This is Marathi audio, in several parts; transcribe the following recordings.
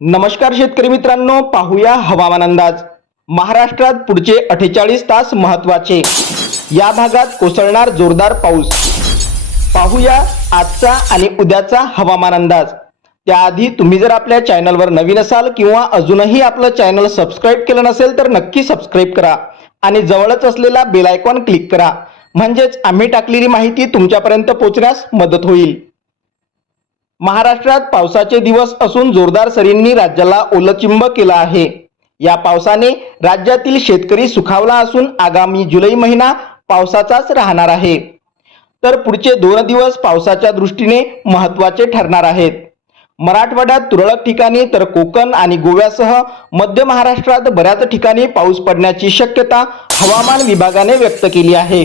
नमस्कार शेतकरी मित्रांनो पाहूया हवामान अंदाज. महाराष्ट्रात पुढचे अठ्ठेचाळीस तास महत्त्वाचे या भागात कोसळणार जोरदार पाऊस. पाहूया आजचा आणि उद्याचा हवामान अंदाज. त्याआधी तुम्ही जर आपल्या चॅनलवर नवीन असाल किंवा अजूनही आपलं चॅनल सबस्क्राईब केलं नसेल तर नक्की सबस्क्राईब करा आणि जवळच असलेला बेल आयकॉन क्लिक करा. म्हणजेच आम्ही टाकलेली माहिती तुमच्यापर्यंत पोहोचण्यास मदत होईल. महाराष्ट्रात पावसाचे दिवस असून जोरदार सरींनी राज्याला ओलचिंब केलं आहे. या पावसाने राज्यातील शेतकरी सुखावला असून आगामी जुलै महिना पावसाचाच राहणार आहे. तर पुढचे दोन दिवस पावसाच्या दृष्टीने महत्त्वाचे ठरणार आहेत. मराठवाड्यात तुरळक ठिकाणी तर कोकण आणि गोव्यासह मध्य महाराष्ट्रात बऱ्याच ठिकाणी पाऊस पडण्याची शक्यता हवामान विभागाने व्यक्त केली आहे.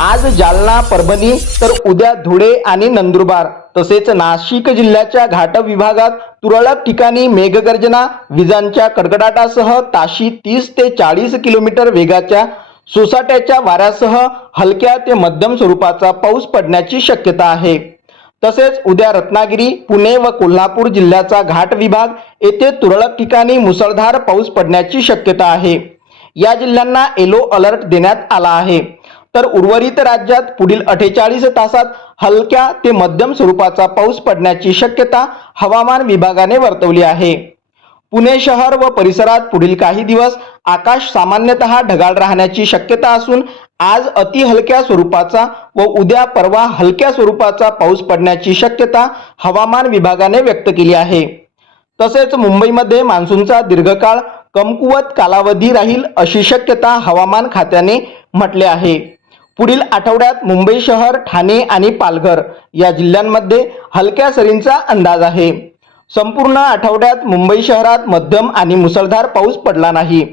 आज जालना परभणी तर उद्या धुळे आणि नंदुरबार तसेच नाशिक जिल्ह्याच्या घाट विभागात तुरळक ठिकाणी मेघगर्जना विजांच्या कडकडाटासह ताशी तीस ते चाळीस किलोमीटर वेगाच्या सोसाट्याच्या वाऱ्यासह हलक्या ते मध्यम स्वरूपाचा पाऊस पडण्याची शक्यता आहे. तसेच उद्या रत्नागिरी पुणे व कोल्हापूर जिल्ह्याचा घाट विभाग येथे तुरळक ठिकाणी मुसळधार पाऊस पडण्याची शक्यता आहे. या जिल्ह्यांना येलो अलर्ट देण्यात आला आहे. तर उर्वरित राज्यात पुढील अठ्ठेचाळीस तासात हलक्या ते मध्यम स्वरूपाचा पाऊस पडण्याची शक्यता हवामान विभागाने वर्तवली आहे. पुणे शहर व परिसरात पुढील काही दिवस आकाश सामान्यतः ढगाळ राहण्याची शक्यता असून आज अति हलक्या स्वरूपाचा व उद्या परवा हलक्या स्वरूपाचा पाऊस पडण्याची शक्यता हवामान विभागाने व्यक्त केली आहे. तसेच मुंबईमध्ये मान्सूनचा दीर्घकाळ कमकुवत कालावधी राहील अशी शक्यता हवामान खात्याने म्हटले आहे. पुढील आठवड्यात मुंबई शहर ठाणे आणि पालघर या जिल्ह्यांमध्ये हलक्या सरींचा अंदाज आहे. संपूर्ण आठवड्यात मुंबई शहरात मध्यम आणि मुसळधार पाऊस पडला नाही.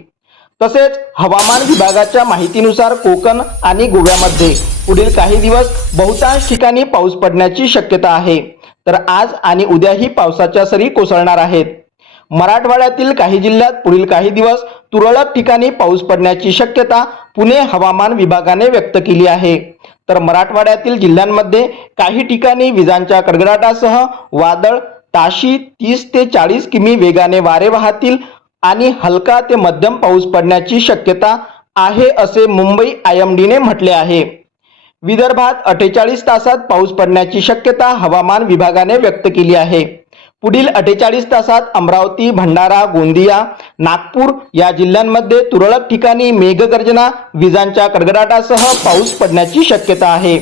तसेच हवामान विभागाच्या माहितीनुसार कोकण आणि गोव्यामध्ये पुढील काही दिवस बहुतांश ठिकाणी पाऊस पडण्याची शक्यता आहे. तर आज आणि उद्याही पावसाच्या सरी कोसळणार आहेत. मराठवाड्यातील काही जिल्ह्यात पुढील काही दिवस तुरळक ठिकाणी पाऊस पडण्याची शक्यता पुणे हवामान विभागाने व्यक्त केली आहे. तर मराठवाड्यातील जिल्ह्यांमध्ये काही ठिकाणी विजांच्या कडकडाटासह वादळ ताशी तीस ते चाळीस किमी वेगाने वारे वाहतील आणि हलका ते मध्यम पाऊस पडण्याची शक्यता आहे असे मुंबई आय एम डीने म्हटले आहे. विदर्भात अठ्ठेचाळीस तासात पाऊस पडण्याची शक्यता हवामान विभागाने व्यक्त केली आहे. पुढील अठ्ठेचाळीस तासात अमरावती भंडारा गोंदिया नागपूर या जिल्ह्यांमध्ये तुरळक ठिकाणी मेघगर्जना विजांच्या कडकडाटासह पाऊस पडण्याची शक्यता आहे.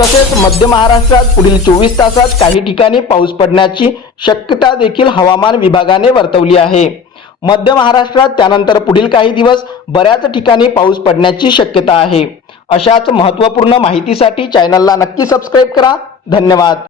तसेच मध्य महाराष्ट्रात पुढील चोवीस तासात काही ठिकाणी पाऊस पडण्याची शक्यता देखील हवामान विभागाने वर्तवली आहे. मध्य महाराष्ट्रात त्यानंतर पुढील काही दिवस बऱ्याच ठिकाणी पाऊस पडण्याची शक्यता आहे. अशाच महत्त्वपूर्ण माहितीसाठी चॅनलला नक्की सबस्क्राईब करा. धन्यवाद.